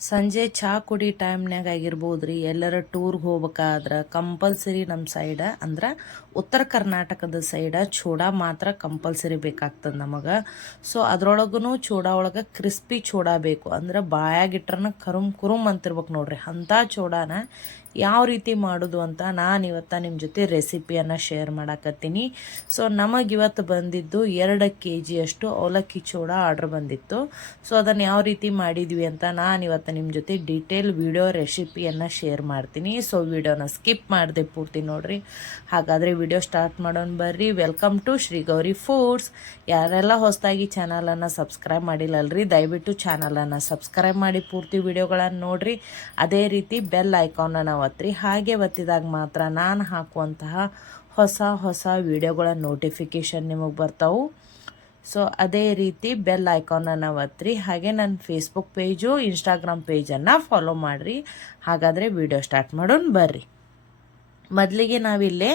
ಸಂಜೆ ಚಹಾ ಕುಡಿ ಟೈಮ್ನಾಗ ಆಗಿರ್ಬೋದು ರೀ ಎಲ್ಲರ ಟೂರ್ಗೆ ಹೋಗ್ಬೇಕಾದ್ರೆ ಕಂಪಲ್ಸರಿ ನಮ್ಮ ಸೈಡ ಅಂದ್ರೆ ಉತ್ತರ ಕರ್ನಾಟಕದ ಸೈಡ ಚೂಡಾ ಮಾತ್ರ ಕಂಪಲ್ಸರಿ ಬೇಕಾಗ್ತದೆ ನಮಗೆ. ಸೊ ಅದ್ರೊಳಗೂ ಚೂಡ ಒಳಗೆ ಕ್ರಿಸ್ಪಿ ಚೂಡಾ ಬೇಕು. ಅಂದ್ರೆ ಬಾಯಾಗಿಟ್ರನ ಕರುಮ್ ಕುರುಮ್ ಅಂತಿರ್ಬೇಕು ನೋಡ್ರಿ. ಅಂಥ ಚೂಡಾನ ಯಾವ ರೀತಿ ಮಾಡೋದು ಅಂತ ನಾನು ಇವತ್ತು ನಿಮ್ಮ ಜೊತೆ ರೆಸಿಪಿಯನ್ನು ಶೇರ್ ಮಾಡಾಕತ್ತೀನಿ. ಸೊ ನಮಗಿವತ್ತು ಬಂದಿದ್ದು ಎರಡು ಕೆ ಜಿಯಷ್ಟು ಅವಲಕ್ಕಿ ಚೂಡ ಆರ್ಡ್ರ್ ಬಂದಿತ್ತು. ಸೊ ಅದನ್ನು ಯಾವ ರೀತಿ ಮಾಡಿದ್ವಿ ಅಂತ ನಾನು ಇವತ್ತು ನಿಮ್ಮ ಜೊತೆ ಡೀಟೇಲ್ ವಿಡಿಯೋ ರೆಸಿಪಿಯನ್ನು ಶೇರ್ ಮಾಡ್ತೀನಿ. ಸೊ ವಿಡಿಯೋನ ಸ್ಕಿಪ್ ಮಾಡಿದೆ ಪೂರ್ತಿ ನೋಡ್ರಿ. ಹಾಗಾದರೆ ವಿಡಿಯೋ ಸ್ಟಾರ್ಟ್ ಮಾಡೋಣ ಬರ್ರಿ. Welcome to Shri Gauri foods ಯಾರೆಲ್ಲ ಹೊಸದಾಗಿ ಚಾನಲನ್ನು ಸಬ್ಸ್ಕ್ರೈಬ್ ಮಾಡಿಲ್ಲಲ್ರಿ, ದಯವಿಟ್ಟು ಚಾನಲನ್ನು ಸಬ್ಸ್ಕ್ರೈಬ್ ಮಾಡಿ ಪೂರ್ತಿ ವಿಡಿಯೋಗಳನ್ನು ನೋಡ್ರಿ. ಅದೇ ರೀತಿ ಬೆಲ್ ಐಕಾನನ್ನು ಒತ್ತಿರಿ ಹಾಗೆ ಒತ್ತಿದಾಗ ಮಾತ್ರ ನಾನು ಹಾಕುವಂತಹ ಹೊಸ ಹೊಸ ವಿಡಿಯೋಗಳ ನೋಟಿಫಿಕೇಷನ್ ನಿಮಗೆ ಬರ್ತಾವೆ. ಸೊ ಅದೇ ರೀತಿ ಬೆಲ್ ಐಕಾನನ್ನು ಒತ್ತಿರಿ ಹಾಗೆ ನನ್ನ ಫೇಸ್ಬುಕ್ ಪೇಜು ಇನ್ಸ್ಟಾಗ್ರಾಮ್ ಪೇಜನ್ನು ಫಾಲೋ ಮಾಡಿರಿ. ಹಾಗಾದರೆ ವಿಡಿಯೋ ಸ್ಟಾರ್ಟ್ ಮಾಡೋಣ ಬರ್ರಿ. ಮೊದಲಿಗೆ ನಾವಿಲ್ಲೇ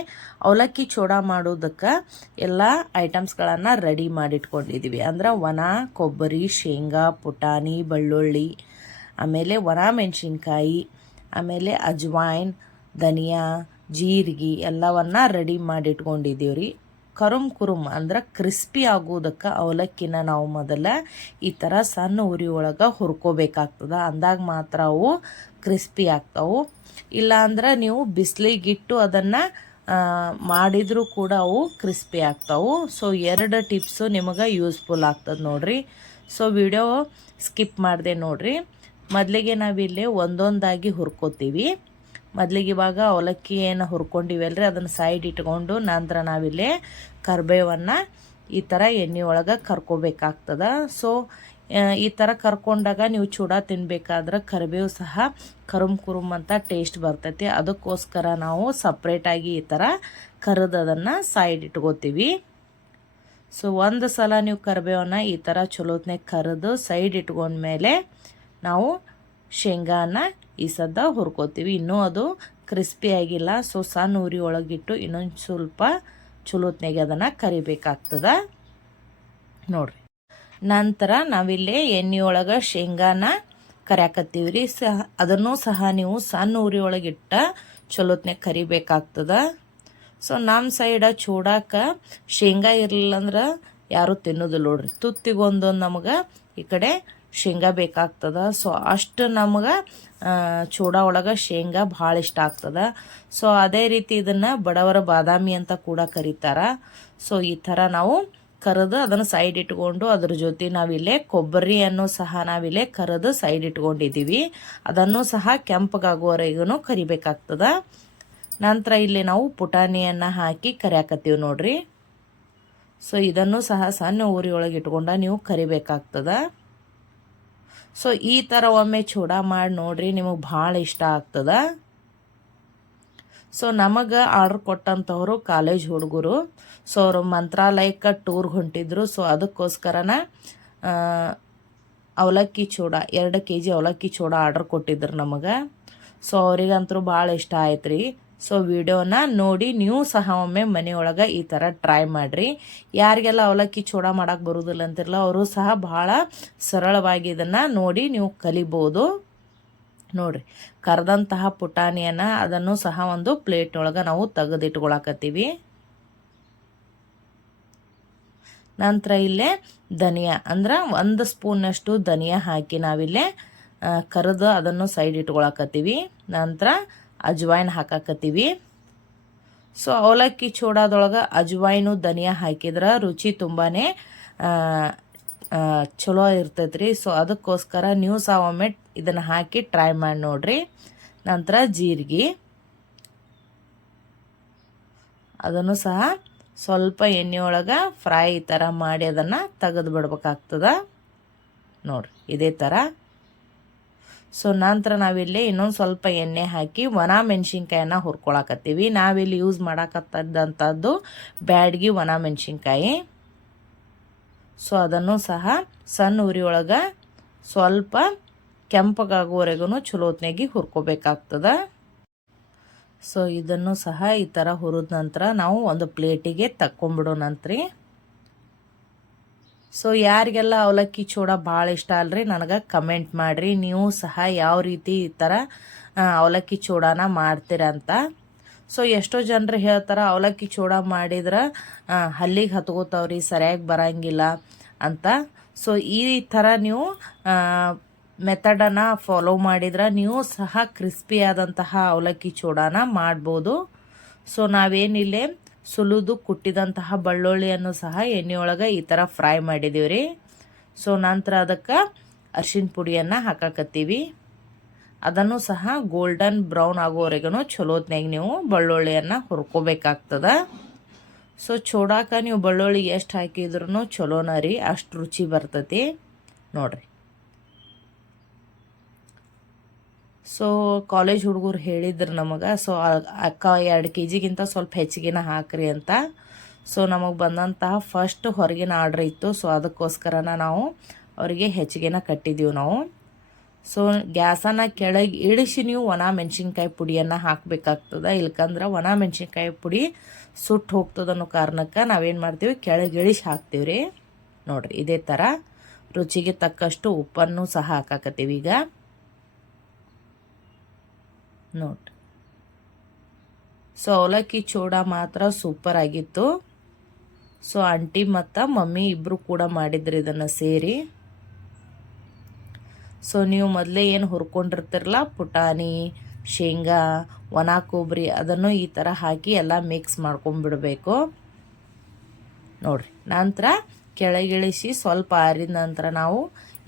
ಅವಲಕ್ಕಿ ಚೂಡ ಮಾಡೋದಕ್ಕೆ ಎಲ್ಲ ಐಟಮ್ಸ್ಗಳನ್ನು ರೆಡಿ ಮಾಡಿಟ್ಕೊಂಡಿದ್ದೀವಿ ಅಂದ್ರೆ ಒಣ, ಕೊಬ್ಬರಿ, ಶೇಂಗಾ, ಪುಟಾಣಿ, ಬೆಳ್ಳುಳ್ಳಿ, ಆಮೇಲೆ ಒಣ ಮೆಣಸಿನ್ಕಾಯಿ ಆಮೇಲೆ ಅಜ್ವಾಯಿನ್, ಧನಿಯಾ, ಜೀರಿಗೆ ಎಲ್ಲವನ್ನ ರೆಡಿ ಮಾಡಿಟ್ಕೊಂಡಿದ್ದೀವಿ ರೀ ಕರುಮ್ ಕುರುಮ್ ಅಂದ್ರೆ ಕ್ರಿಸ್ಪಿ ಆಗೋದಕ್ಕೆ ಅವಲಕ್ಕಿನ ನಾವು ಮೊದಲ ಈ ಥರ ಸಣ್ಣ ಉರಿ ಒಳಗೆ ಹುರ್ಕೋಬೇಕಾಗ್ತದೆ. ಅಂದಾಗ ಮಾತ್ರ ಅವು ಕ್ರಿಸ್ಪಿ ಆಗ್ತಾವು. ಇಲ್ಲಾಂದ್ರೆ ನೀವು ಬಿಸಿಲಿಗಿಟ್ಟು ಅದನ್ನು ಮಾಡಿದರೂ ಕೂಡ ಅವು ಕ್ರಿಸ್ಪಿ ಆಗ್ತಾವು. ಸೊ ಎರಡು ಟಿಪ್ಸು ನಿಮಗೆ ಯೂಸ್ಫುಲ್ ಆಗ್ತದೆ ನೋಡಿರಿ. ಸೊ ವಿಡಿಯೋ ಸ್ಕಿಪ್ ಮಾಡಿದೆ ನೋಡ್ರಿ. ಮೊದಲಿಗೆ ನಾವಿಲ್ಲಿ ಒಂದೊಂದಾಗಿ ಹುರ್ಕೋತೀವಿ. ಮೊದಲಿಗೆ ಇವಾಗ ಅವಲಕ್ಕಿ ಏನು ಹುರ್ಕೊಂಡಿವಲ್ರಿ ಅದನ್ನು ಸೈಡ್ ಇಟ್ಕೊಂಡು ನಂತರ ನಾವಿಲ್ಲಿ ಕರ್ಬೇವನ್ನು ಈ ಥರ ಎಣ್ಣೆ ಒಳಗೆ ಕರ್ಕೋಬೇಕಾಗ್ತದ. ಸೊ ಈ ಥರ ಕರ್ಕೊಂಡಾಗ ನೀವು ಚೂಡ ತಿನ್ಬೇಕಾದ್ರೆ ಕರಿಬೇವು ಸಹ ಕರುಮ್ ಕುರುಮ್ ಅಂತ ಟೇಸ್ಟ್ ಬರ್ತೈತಿ. ಅದಕ್ಕೋಸ್ಕರ ನಾವು ಸಪ್ರೇಟಾಗಿ ಈ ಥರ ಕರೆದದನ್ನು ಸೈಡ್ ಇಟ್ಕೋತೀವಿ. ಸೊ ಒಂದು ಸಲ ನೀವು ಕರಿಬೇವನ್ನ ಈ ಥರ ಚಲೋತ್ನೆ ಕರೆದು ಸೈಡ್ ಇಟ್ಕೊಂಡ್ಮೇಲೆ ನಾವು ಶೇಂಗಾನ ಈ ಸದ್ದ ಹುರ್ಕೋತೀವಿ. ಇನ್ನೂ ಅದು ಕ್ರಿಸ್ಪಿ ಆಗಿಲ್ಲ. ಸೊ ಸಣ್ಣ ಉರಿ ಒಳಗಿಟ್ಟು ಇನ್ನೊಂದು ಸ್ವಲ್ಪ ಚಲೋತ್ನಾಗೆ ಅದನ್ನು ಕರಿಬೇಕಾಗ್ತದ. ನೋಡ್ರಿ. ನಂತರ ನಾವಿಲ್ಲಿ ಎಣ್ಣೆ ಒಳಗೆ ಶೇಂಗಾನ ಕರ್ಯಾಕತ್ತೀವಿ ರೀ ಸಹ ಅದನ್ನು ಸಹ ನೀವು ಸಣ್ಣ ಉರಿ ಒಳಗಿಟ್ಟ ಚಲೋತ್ನೆ ಕರಿಬೇಕಾಗ್ತದ. ಸೊ ನಮ್ಮ ಸೈಡ ಚೂಡಾಕ ಶೇಂಗಾ ಇರಲಿಲ್ಲ ಅಂದ್ರೆ ಯಾರೂ ತಿನ್ನೋದಿಲ್ಲ ನೋಡ್ರಿ. ತುತ್ತಿಗೊಂದು ನಮಗೆ ಈ ಕಡೆ ಶೇಂಗಾ ಬೇಕಾಗ್ತದ. ಸೊ ಅಷ್ಟು ನಮ್ಗೆ ಚೂಡ ಒಳಗೆ ಶೇಂಗಾ ಭಾಳ ಇಷ್ಟ ಆಗ್ತದ. ಸೊ ಅದೇ ರೀತಿ ಇದನ್ನು ಬಡವರ ಬಾದಾಮಿ ಅಂತ ಕೂಡ ಕರೀತಾರೆ. ಸೊ ಈ ಥರ ನಾವು ಕರೆದು ಅದನ್ನು ಸೈಡ್ ಇಟ್ಕೊಂಡು ಅದ್ರ ಜೊತೆ ನಾವಿಲ್ಲೇ ಕೊಬ್ಬರಿಯನ್ನು ಸಹ ನಾವಿಲ್ಲೇ ಕರೆದು ಸೈಡ್ ಇಟ್ಕೊಂಡಿದ್ದೀವಿ ಅದನ್ನು ಸಹ ಕೆಂಪಗಾಗುವವರೆಗೂ ಕರಿಬೇಕಾಗ್ತದ. ನಂತರ ಇಲ್ಲಿ ನಾವು ಪುಟಾಣಿಯನ್ನು ಹಾಕಿ ಕರಿಯಾಕತ್ತೀವಿ ನೋಡ್ರಿ. ಸೊ ಇದನ್ನು ಸಹ ಸಣ್ಣ ಊರಿ ಒಳಗೆ ಇಟ್ಕೊಂಡ ನೀವು ಕರಿಬೇಕಾಗ್ತದ. ಸೊ ಈ ಥರ ಒಮ್ಮೆ ಚೂಡ ಮಾಡಿ ನೋಡ್ರಿ, ನಿಮಗೆ ಭಾಳ ಇಷ್ಟ ಆಗ್ತದ. ಸೊ ನಮಗೆ ಆರ್ಡ್ರ್ ಕೊಟ್ಟಂಥವ್ರು ಕಾಲೇಜ್ ಹುಡುಗರು. ಸೊ ಅವರು ಮಂತ್ರಾಲಯಕ್ಕೆ ಟೂರ್ಗೆ ಹೊಂಟಿದ್ರು. ಸೊ ಅದಕ್ಕೋಸ್ಕರನ ಅವಲಕ್ಕಿ ಚೂಡ, ಎರಡು ಕೆ ಜಿ ಅವಲಕ್ಕಿ ಚೂಡ ಆರ್ಡ್ರ್ ಕೊಟ್ಟಿದ್ರು ನಮಗೆ. ಸೊ ಅವ್ರಿಗಂತೂ ಭಾಳ ಇಷ್ಟ ಆಯ್ತು ರೀ ಸೊ ವಿಡಿಯೋನ ನೋಡಿ ನೀವು ಸಹ ಒಮ್ಮೆ ಮನೆಯೊಳಗೆ ಈ ಥರ ಟ್ರೈ ಮಾಡಿರಿ. ಯಾರಿಗೆಲ್ಲ ಅವಲಕ್ಕಿ ಚೂಡ ಮಾಡೋಕ್ಕೆ ಬರೋದಿಲ್ಲ ಅಂತಿರಲ್ಲ ಅವರು ಸಹ ಭಾಳ ಸರಳವಾಗಿ ಇದನ್ನು ನೋಡಿ ನೀವು ಕಲಿಬೋದು. ನೋಡಿರಿ, ಕರೆದಂತಹ ಪುಟಾಣಿಯನ್ನು ಅದನ್ನು ಸಹ ಒಂದು ಪ್ಲೇಟ್ ಒಳಗೆ ನಾವು ತೆಗೆದಿಟ್ಕೊಳಕತ್ತೀವಿ. ನಂತರ ಇಲ್ಲೇ ಧನಿಯಾ, ಅಂದ್ರೆ ಒಂದು ಸ್ಪೂನಷ್ಟು ಧನಿಯಾ ಹಾಕಿ ನಾವಿಲ್ಲೇ ಕರೆದು ಅದನ್ನು ಸೈಡ್ ಇಟ್ಕೊಳಕತ್ತೀವಿ. ನಂತರ ಅಜ್ವಾಯಿನ್ ಹಾಕಾಕತ್ತೀವಿ. ಸೊ ಅವಲಕ್ಕಿ ಚೂಡಾದೊಳಗೆ ಅಜ್ವಾಯಿನು ಧನಿಯಾ ಹಾಕಿದ್ರೆ ರುಚಿ ತುಂಬಾ ಚಲೋ ಇರ್ತೈತ್ರಿ. ಸೊ ಅದಕ್ಕೋಸ್ಕರ ನೀವು ಸಾವೊಮ್ಮೆ ಇದನ್ನು ಹಾಕಿ ಟ್ರೈ ಮಾಡಿ ನೋಡ್ರಿ. ನಂತರ ಜೀರಿಗೆ. ಅದನ್ನು ಸಹ ಸ್ವಲ್ಪ ಎಣ್ಣೆಯೊಳಗೆ ಫ್ರೈ ಈ ಥರ ಮಾಡಿ ಅದನ್ನು ತೆಗೆದು ಬಿಡ್ಬೇಕಾಗ್ತದ ನೋಡ್ರಿ, ಇದೇ ಥರ ಸೊ ನಂತರ ನಾವಿಲ್ಲಿ ಇನ್ನೊಂದು ಸ್ವಲ್ಪ ಎಣ್ಣೆ ಹಾಕಿ ಒಣ ಮೆಣಸಿನ್ಕಾಯನ್ನ ಹುರ್ಕೊಳಕತ್ತೀವಿ. ನಾವಿಲ್ಲಿ ಯೂಸ್ ಮಾಡಕತ್ತದಂಥದ್ದು ಬ್ಯಾಡ್ಗಿ ಒಣ ಮೆಣಸಿನ್ಕಾಯಿ ಸೊ ಅದನ್ನು ಸಹ ಸಣ್ಣ ಉರಿ ಸ್ವಲ್ಪ ಕೆಂಪಗಾಗುವವರೆಗೂ ಚಲೋತ್ನಾಗಿ ಹುರ್ಕೋಬೇಕಾಗ್ತದ. ಸೊ ಇದನ್ನು ಸಹ ಈ ಥರ ಹುರಿದ ನಂತರ ನಾವು ಒಂದು ಪ್ಲೇಟಿಗೆ ತಕ್ಕೊಂಬಿಡೋಣಂತ್ರಿ. ಸೊ ಯಾರಿಗೆಲ್ಲ ಅವಲಕ್ಕಿ ಚೂಡ ಭಾಳ ಇಷ್ಟ ಅಲ್ರಿ, ನನಗೆ ಕಮೆಂಟ್ ಮಾಡಿರಿ. ನೀವು ಸಹ ಯಾವ ರೀತಿ ಈ ಥರ ಅವಲಕ್ಕಿ ಚೂಡಾನ ಮಾಡ್ತೀರ ಅಂತ. ಸೊ ಎಷ್ಟೋ ಜನರು ಹೇಳ್ತಾರೆ, ಅವಲಕ್ಕಿ ಚೂಡ ಮಾಡಿದ್ರೆ ಹಲ್ಲಿಗೆ ಹತ್ಕೋತಾವ್ರಿ, ಸರಿಯಾಗಿ ಬರಂಗಿಲ್ಲ ಅಂತ. ಸೊ ಈ ಥರ ನೀವು ಮೆಥಡನ್ನು ಫಾಲೋ ಮಾಡಿದ್ರೆ, ನೀವು ಸಹ ಕ್ರಿಸ್ಪಿಯಾದಂತಹ ಅವಲಕ್ಕಿ ಚೂಡಾನ ಮಾಡ್ಬೋದು. ಸೊ ನಾವೇನಿಲ್ಲೇ ಸುಲಿದು ಕುಟ್ಟಿದಂತಹ ಬಳ್ಳುಳ್ಳಿಯನ್ನು ಸಹ ಎಣ್ಣೆಯೊಳಗೆ ಈ ಥರ ಫ್ರೈ ಮಾಡಿದ್ದೀವಿ ರೀ ಸೊ, ನಂತರ ಅದಕ್ಕೆ ಅರ್ಶಿನ ಪುಡಿಯನ್ನು ಹಾಕಾಕತ್ತೀವಿ. ಅದನ್ನು ಸಹ ಗೋಲ್ಡನ್ ಬ್ರೌನ್ ಆಗೋವರೆಗೂ ಚಲೋತ್ನಾಗ ನೀವು ಬಳ್ಳುಳ್ಳಿಯನ್ನು ಹುರ್ಕೋಬೇಕಾಗ್ತದೆ. ಸೊ, ಚೋಡಾಕ ನೀವು ಬಳ್ಳುಳ್ಳಿ ಎಷ್ಟು ಹಾಕಿದ್ರೂ ಚಲೋನ ರೀ, ಅಷ್ಟು ರುಚಿ ಬರ್ತೈತಿ. ನೋಡ್ರಿ. ಸೊ ಕಾಲೇಜ್ ಹುಡುಗರು ಹೇಳಿದ್ರು ನಮಗೆ. ಸೊ ಅಕ್ಕ ಎರಡು ಕೆ ಜಿಗಿಂತ ಸ್ವಲ್ಪ ಹೆಚ್ಚಿಗೆನ ಹಾಕ್ರಿ ಅಂತ. ಸೊ ನಮಗೆ ಬಂದಂತಹ ಫಸ್ಟ್ ಹೊರಗಿನ ಆರ್ಡ್ರ್ ಇತ್ತು. ಸೊ ಅದಕ್ಕೋಸ್ಕರನ ನಾವು ಅವರಿಗೆ ಹೆಚ್ಚಿಗೆನ ಕಟ್ಟಿದ್ದೀವಿ ನಾವು. ಸೊ ಗ್ಯಾಸನ್ನು ಕೆಳಗೆ ಇಳಿಸಿ ನೀವು ಒಣ ಮೆಣಸಿನ್ಕಾಯಿ ಪುಡಿಯನ್ನು ಹಾಕಬೇಕಾಗ್ತದೆ. ಇಲ್ಕಂದ್ರೆ ಒಣ ಮೆಣಸಿನ್ಕಾಯಿ ಪುಡಿ ಸುಟ್ಟು ಹೋಗ್ತದೆ ಅನ್ನೋ ಕಾರಣಕ್ಕೆ ನಾವೇನು ಮಾಡ್ತೀವಿ? ಕೆಳಗೆ ಇಳಿಸಿ ಹಾಕ್ತೀವಿ ರೀ ನೋಡಿರಿ, ಇದೇ ಥರ ರುಚಿಗೆ ತಕ್ಕಷ್ಟು ಉಪ್ಪನ್ನು ಸಹ ಹಾಕಾಕತ್ತೀವಿ ಈಗ. ನೋಡ್ರಿ ಸೊ ಅವಲಕ್ಕಿ ಚೂಡ ಮಾತ್ರ ಸೂಪರ್ ಆಗಿತ್ತು. ಸೊ ಆಂಟಿ ಮತ್ತು ಮಮ್ಮಿ ಇಬ್ಬರು ಕೂಡ ಮಾಡಿದ್ರು ಇದನ್ನು ಸೇರಿ. ಸೊ ನೀವು ಮೊದಲೇ ಏನು ಹುರ್ಕೊಂಡಿರ್ತಿರಲ್ಲ ಪುಟಾಣಿ, ಶೇಂಗಾ, ಒಣ ಕೊಬ್ಬರಿ ಅದನ್ನು ಈ ಥರ ಹಾಕಿ ಎಲ್ಲ ಮಿಕ್ಸ್ ಮಾಡ್ಕೊಂಬಿಡಬೇಕು ನೋಡ್ರಿ, ನಂತರ ಕೆಳಗಿಳಿಸಿ ಸ್ವಲ್ಪ ಆರಿದ ನಂತರ ನಾವು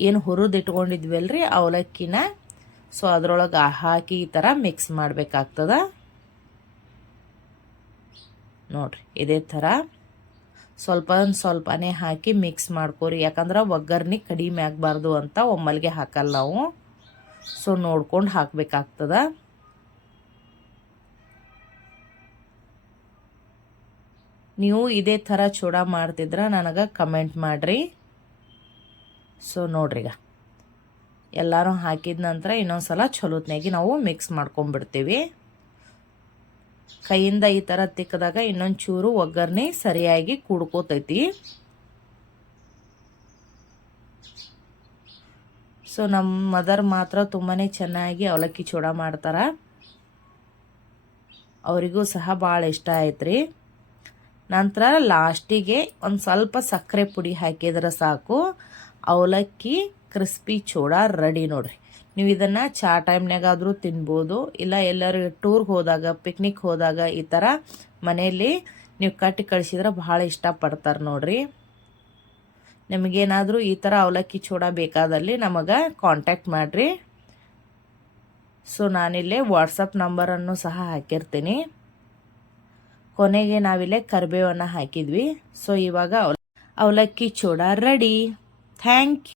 ಏನು ಹುರಿದಿಟ್ಕೊಂಡಿದ್ವಿ ಅಲ್ರಿ? ಅವಲಕ್ಕಿನ ಸೊ ಅದ್ರೊಳಗೆ ಹಾಕಿ ಈ ಥರ ಮಿಕ್ಸ್ ಮಾಡಬೇಕಾಗ್ತದ. ನೋಡ್ರಿ, ಇದೇ ಥರ ಸ್ವಲ್ಪ ಸ್ವಲ್ಪನೇ ಹಾಕಿ ಮಿಕ್ಸ್ ಮಾಡ್ಕೊರಿ. ಯಾಕಂದ್ರೆ ಒಗ್ಗರ್ನಿ ಕಡಿಮೆ ಆಗಬಾರ್ದು ಅಂತ ಒಮ್ಮಲ್ಗೆ ಹಾಕಲ್ಲ ನಾವು. ಸೊ ನೋಡ್ಕೊಂಡು ಹಾಕಬೇಕಾಗ್ತದ. ನೀವು ಇದೇ ಥರ ಚೂಡ ಮಾಡ್ತಿದ್ರೆ ನನಗೆ ಕಮೆಂಟ್ ಮಾಡಿರಿ. ಸೊ ನೋಡ್ರಿಗ. ಎಲ್ಲರೂ ಹಾಕಿದ ನಂತರ ಇನ್ನೊಂದು ಸಲ ಚಲೋತ್ನಾಗಿ ನಾವು ಮಿಕ್ಸ್ ಮಾಡ್ಕೊಂಡ್ಬಿಡ್ತೀವಿ. ಕೈಯಿಂದ ಈ ಥರ ತಿಕ್ಕಿದಾಗ ಇನ್ನೊಂದು ಚೂರು ಒಗ್ಗರಣೆ ಸರಿಯಾಗಿ ಕೂಡ್ಕೋತೈತಿ. ಸೊ ನಮ್ಮ ಮದರ್ ಮಾತ್ರ ತುಂಬಾ ಚೆನ್ನಾಗಿ ಅವಲಕ್ಕಿ ಚೂಡ ಮಾಡ್ತಾರೆ. ಅವರಿಗೂ ಸಹ ಭಾಳ ಇಷ್ಟ ಆಯ್ತು ನಂತರ ಲಾಸ್ಟಿಗೆ ಒಂದು ಸ್ವಲ್ಪ ಸಕ್ಕರೆ ಪುಡಿ ಹಾಕಿದ್ರೆ ಸಾಕು. ಅವಲಕ್ಕಿ ಕ್ರಿಸ್ಪಿ ಚೂಡ ರೆಡಿ ನೋಡ್ರಿ. ನೀವು ಇದನ್ನು ಚಾ ಟೈಮ್ನಾಗಾದರೂ ತಿನ್ಬೋದು. ಇಲ್ಲ ಎಲ್ಲರೂ ಟೂರ್ಗೆ ಹೋದಾಗ ಪಿಕ್ನಿಕ್ ಹೋದಾಗ ಈ ಥರ ಮನೆಯಲ್ಲಿ ನೀವು ಕಟ್ಟಿ ಕಳಿಸಿದ್ರೆ ಭಾಳ ಇಷ್ಟಪಡ್ತಾರೆ ನೋಡ್ರಿ. ನಿಮಗೇನಾದರೂ ಈ ಥರ ಅವಲಕ್ಕಿ ಚೂಡ ಬೇಕಾದಲ್ಲಿ ನಮಗೆ ಕಾಂಟ್ಯಾಕ್ಟ್ ಮಾಡಿರಿ. ಸೊ ನಾನಿಲ್ಲೇ ವಾಟ್ಸಪ್ ನಂಬರನ್ನು ಸಹ ಹಾಕಿರ್ತೀನಿ. ಕೊನೆಗೆ ನಾವಿಲ್ಲೇ ಕರಿಬೇವನ್ನು ಹಾಕಿದ್ವಿ. ಸೊ ಇವಾಗ ಅವಲಕ್ಕಿ ಚೂಡ ರೆಡಿ. Thank you.